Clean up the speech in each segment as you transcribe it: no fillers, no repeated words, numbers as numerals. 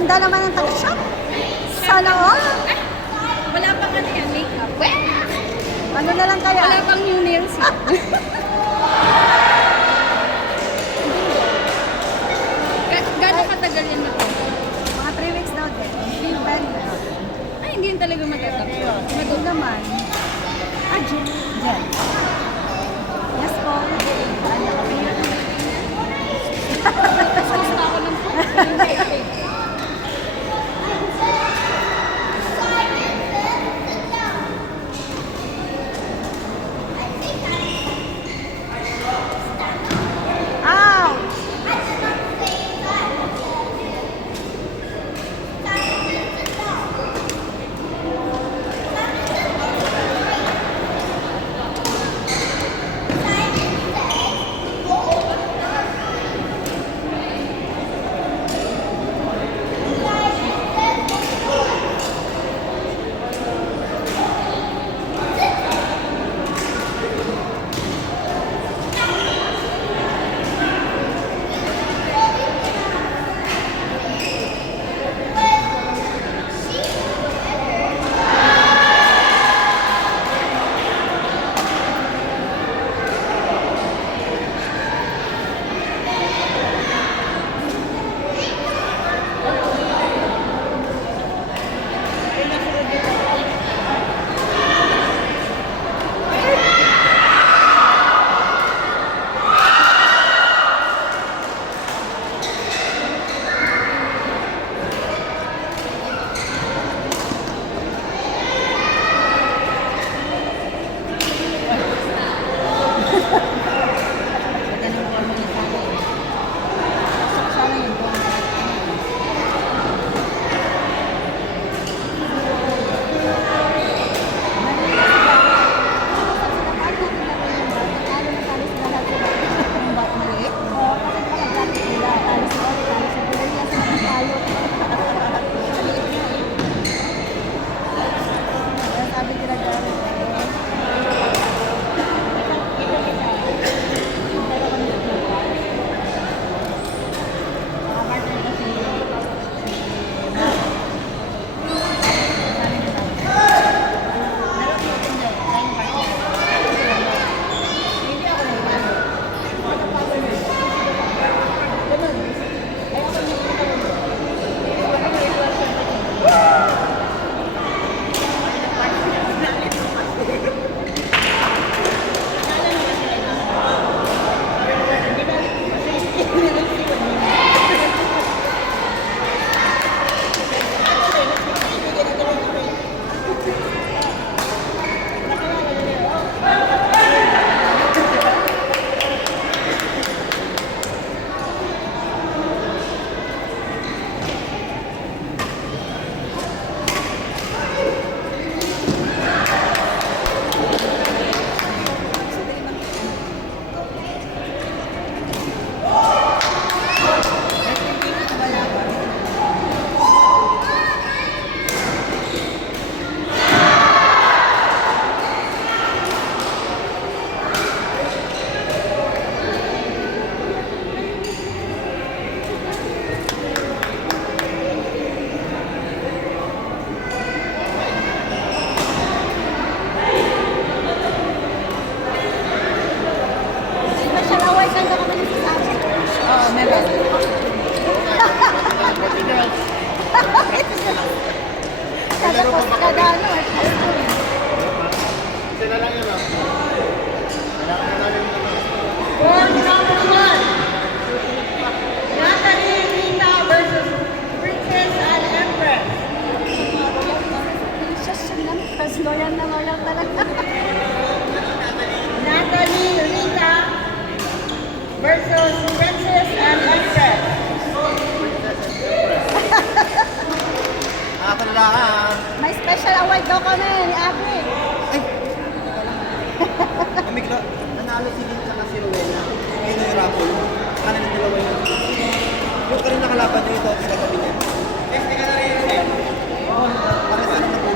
Ganda naman ang taksyon. Sana all. Wala pang ano yan, makeup. Ano na lang kaya? Wala pang new nails. Gano'ng katagal yan na po? Mga 3 weeks daw din. Depende. Ay, hindi yun talaga matagal. Madul naman. Ah, June. Jen. Yes po. Salita ko lang po. Tapos kada ano, Sila lang yun ah. Kailangan na namin ito. Board number 1. Natalie Rita versus Princess and Empress. Princess yun lang. Tapos loyal na loyal talaga. Natalie Rita versus Princess and Empress. Ako na lang. May special award daw kami ni Abby. Ay! Amigla, nanalo si Lynn at si Rowena. Ngayon yung raffle. Kanan ng dalawa yun. Yung ka rin nakalaban dito sa katabi niya. Yes, di ka na rin yun eh. Oo, para sa ano na po.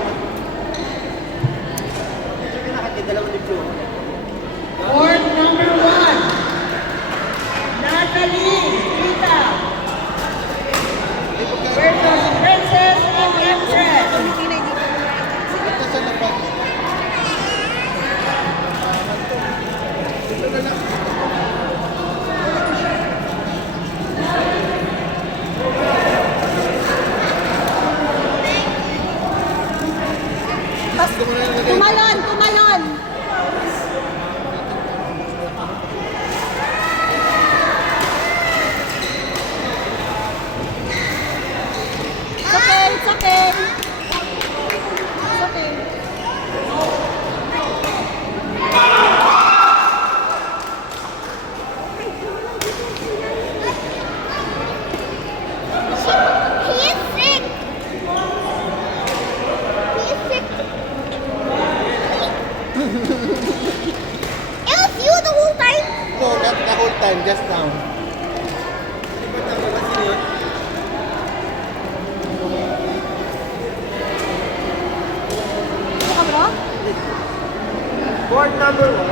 number 1.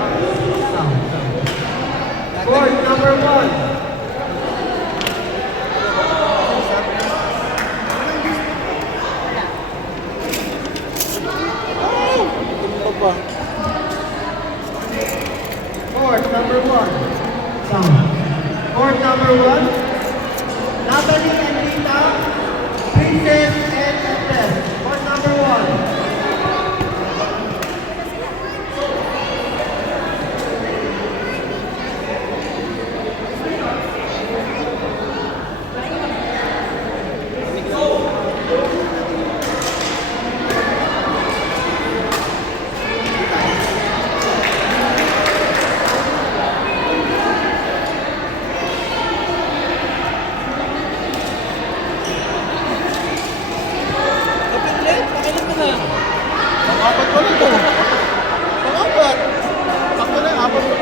Court number 1. Court number 1. Court number 1. Natalie and Rita, Princess and Empress. Court number 1. Apat ko lang to. Pang-apat. Sakto na yung apat ko.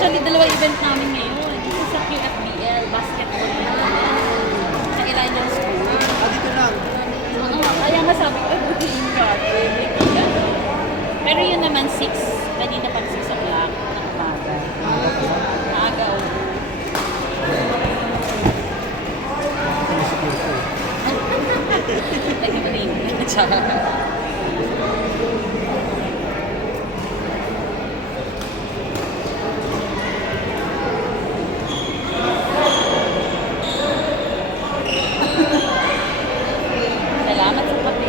Actually, dalawa event namin ngayon. Isa sa QFBL, basketball yan. Sa Elijah School. Dito lang. Oo, kaya nga sabi ko, ay, butiin ka. Pero yun naman, 6. Kanina pag 6 o'clock. Nakabaga. Maaga, oo. Nag-ring. Tsaka. Salamat sa kape.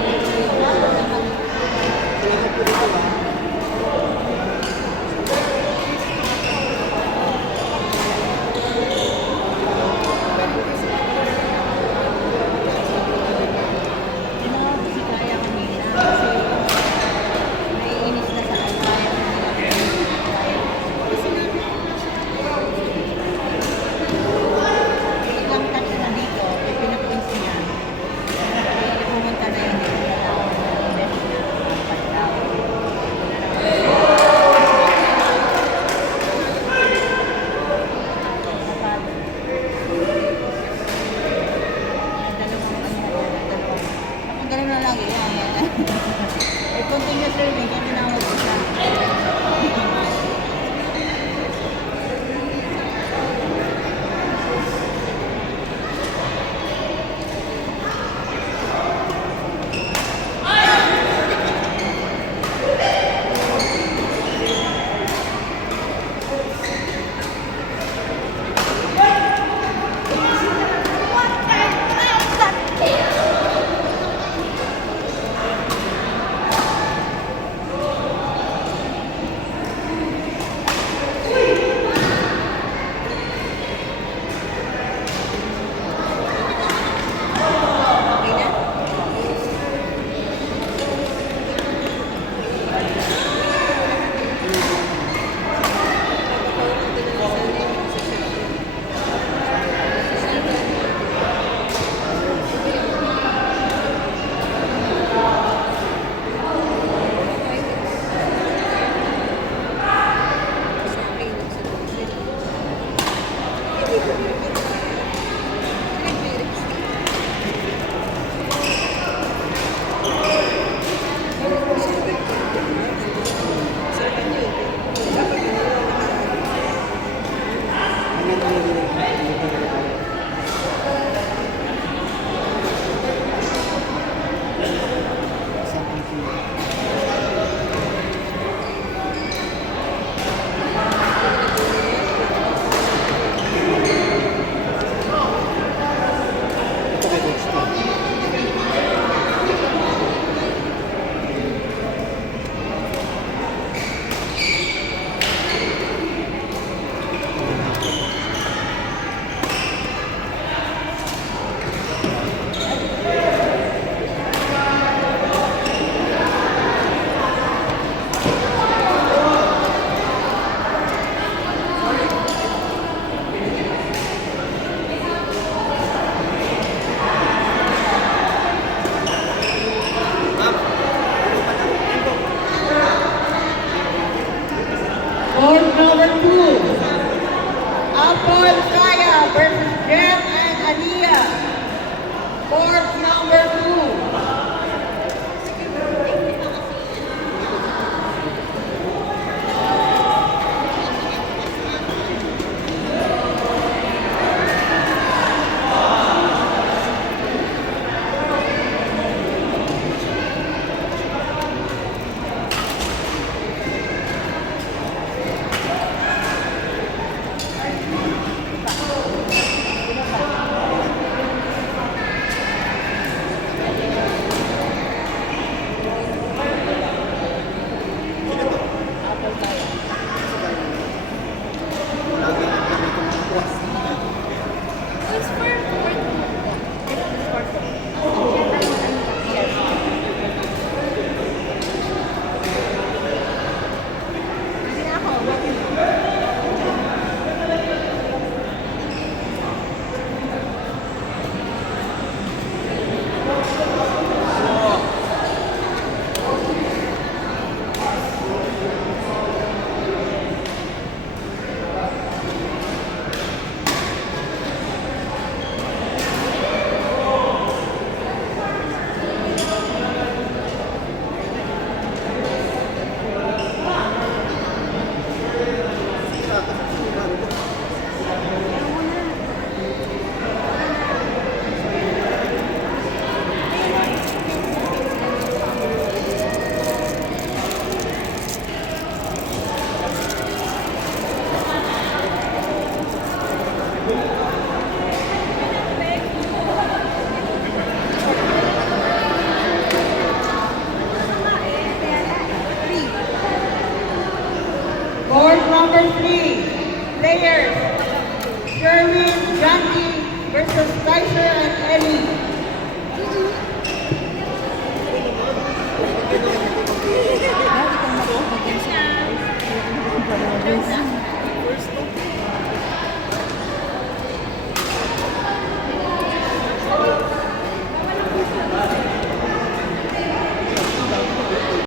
Hindi na ako kasi kaya kanina. Kasi naiinis na sa akin. Kaya ilang touch na dito, may pinapoints niya. Kaya pumunta na yun dito. Kung gano'n na lang, yan. Eh, continuous learning, yan din ako